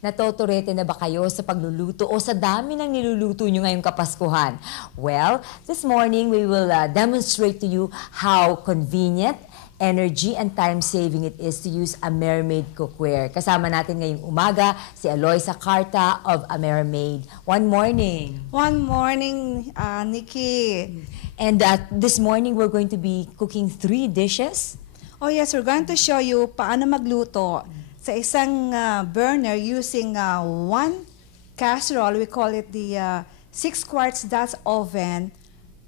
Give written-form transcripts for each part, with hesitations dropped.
Natotorete na ba kayo sa pagluluto o sa dami ng niluluto nyo ngayong Kapaskuhan? Well, this morning we will demonstrate to you how convenient, energy and time-saving it is to use Amerimaid cookware. Kasama natin ngayong umaga si Eloisa Carta of Amerimaid. One morning. One morning, Nikki. And this morning we're going to be cooking 3 dishes. Oh yes, we're going to show you paano magluto sa isang burner using one casserole. We call it the 6 quarts Dutch oven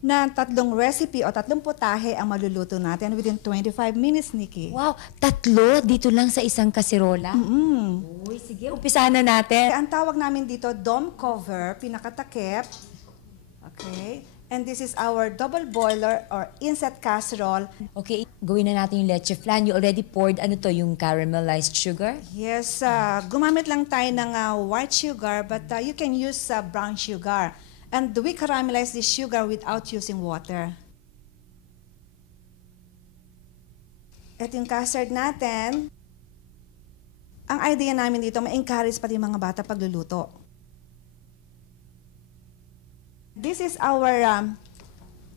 na 3 recipe o 3 putahe ang maluluto natin within 25 minutes, Nikki. Wow, 3 dito lang sa isang kaserola? Uy, sige, umpisahan na natin. Ang tawag namin dito, dome cover, pinakatakip. Okay. And this is our double boiler or inset casserole. Okay, gawin na natin yung leche flan. You already poured, ano to, yung caramelized sugar? Yes, gumamit lang tayo ng white sugar, but you can use brown sugar. And we caramelize this sugar without using water. Ito yung custard natin. Ang idea namin dito, ma-encourage pati mga bata pagluluto. This is our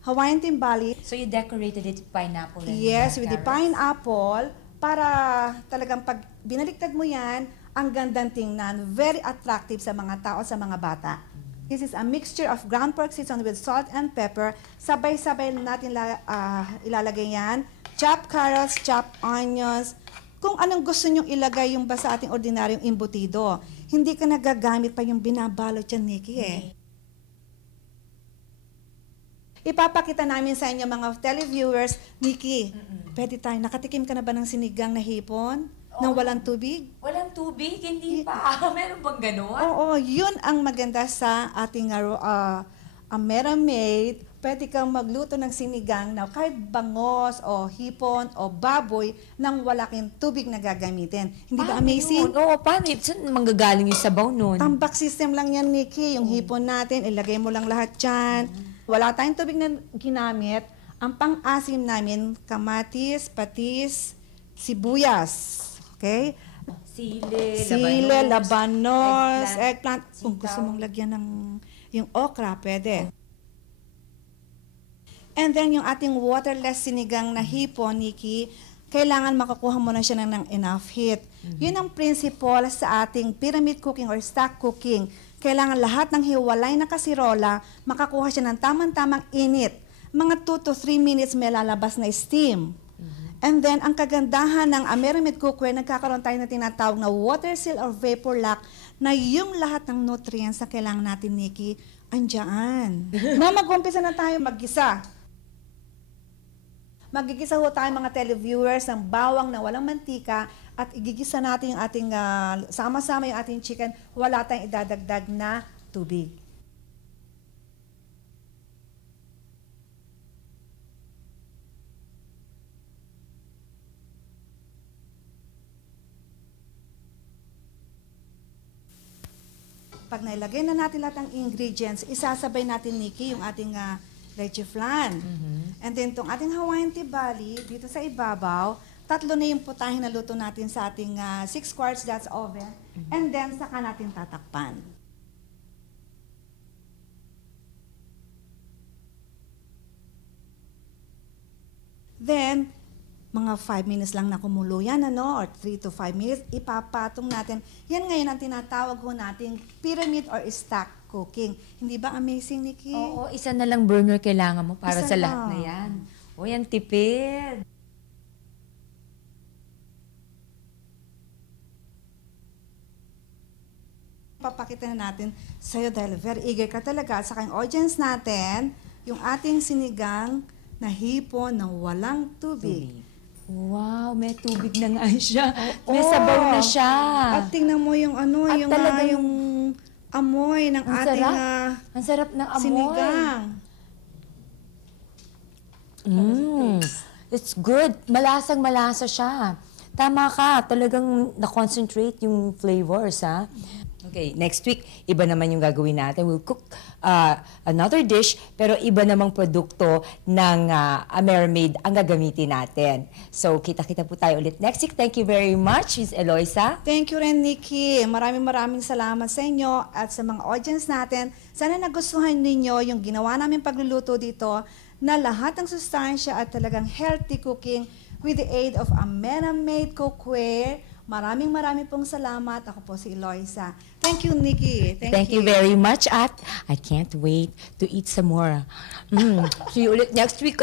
Hawaiian timbali. So you decorated it with pineapple and Yes, with the carrots? pineapple para talagang pag binaliktad mo yan, ang gandang tingnan, very attractive sa mga tao, sa mga bata. This is a mixture of ground pork seasoned with salt and pepper. Sabay-sabay natin ilalagay yan. Chopped carrots, chopped onions. Kung anong gusto nyong ilagay yung ba sa ating ordinaryong imbutido. Hindi ka nagagamit pa yung binabalot yan, Nikki, eh. Ipapakita namin sa inyo mga televiewers, Nikki, pwede tayo, nakatikim ka na ba ng sinigang na hipon? Nang walang tubig? Walang tubig? Hindi pa. Meron bang gano'n? Oo, yun ang maganda sa ating Amerimaid. Pwede kang magluto ng sinigang na kahit bangos o hipon o baboy nang wala kang tubig na gagamitin. Hindi ba amazing? Oo, paano? Saan manggagaling yung sabaw nun? Tambak system lang yan, Nikki. Yung hipon natin, ilagay mo lang lahat dyan. Wala tayong tubig na ginamit. Ang pang-asim namin, kamatis, patis, sibuyas. Okay? Sile, labanos, eggplant. Kung gusto mong lagyan ng yung okra, pwede. And then yung ating waterless sinigang na hipon, Nikki, kailangan makakuha mo na siya ng enough heat. Yun ang principle sa ating pyramid cooking or stack cooking. Kailangan lahat ng hiwalay na kasirola, makakuha siya ng tamang-tamang init. Mga 2 to 3 minutes may lalabas na steam. And then, ang kagandahan ng Amerimaid cookware, nagkakaroon tayo na tinatawag na water seal or vapor lock na yung lahat ng nutrients na kailangan natin, Nikki, andyan. Mag-umpisa na tayo maggisa. Magigisa ho tayo mga televiewers ng bawang na walang mantika at igigisa natin yung ating, sama-sama yung ating chicken, wala tayong idadagdag na tubig. Pag nailagay na natin lahat ng ingredients, isasabay natin, Nikki, yung ating leche flan. And then, itong ating Hawaiian timbali, dito sa ibabaw, 3 na yung putahe na luto natin sa ating 6 quarts Dutch oven. And then, saka natin tatakpan. Then, mga 5 minutes lang na kumulo yan, ano? Or 3 to 5 minutes, ipapatong natin. Yan ngayon ang tinatawag ho nating pyramid or stack cooking. Hindi ba amazing, Nikki? Oo, isa na lang burner kailangan mo para Isa sa lahat lang. na yan. O, yan tipid. Papakita na natin sa'yo dahil very eager ka talaga sa kang audience natin, yung ating sinigang na hipon na walang tubig. Wow, may tubig na nga siya. May sabaw na siya. At tingnan mo yung ano, At yung, talagang- yung amoy ng Ang ating sarap. Ang sarap ng amoy. sinigang. It's good. Malasang-malasa siya. Tama ka. Talagang na-concentrate yung flavors, ha? Okay, next week, iba naman yung gagawin natin. We'll cook another dish, pero iba namang produkto ng Amerimaid ang gagamitin natin. So, kita-kita po tayo ulit next week. Thank you very much, Ms. Eloisa. Thank you rin, Nikki. Maraming salamat sa inyo at sa mga audience natin. Sana nagustuhan ninyo yung ginawa namin pagluluto dito na lahat ng sustansya at talagang healthy cooking with the aid of Amerimaid cookware. Maraming pong salamat. Ako po si Eloisa. Thank you, Nikki. Thank you very much, at I can't wait to eat some more. See you ulit next week,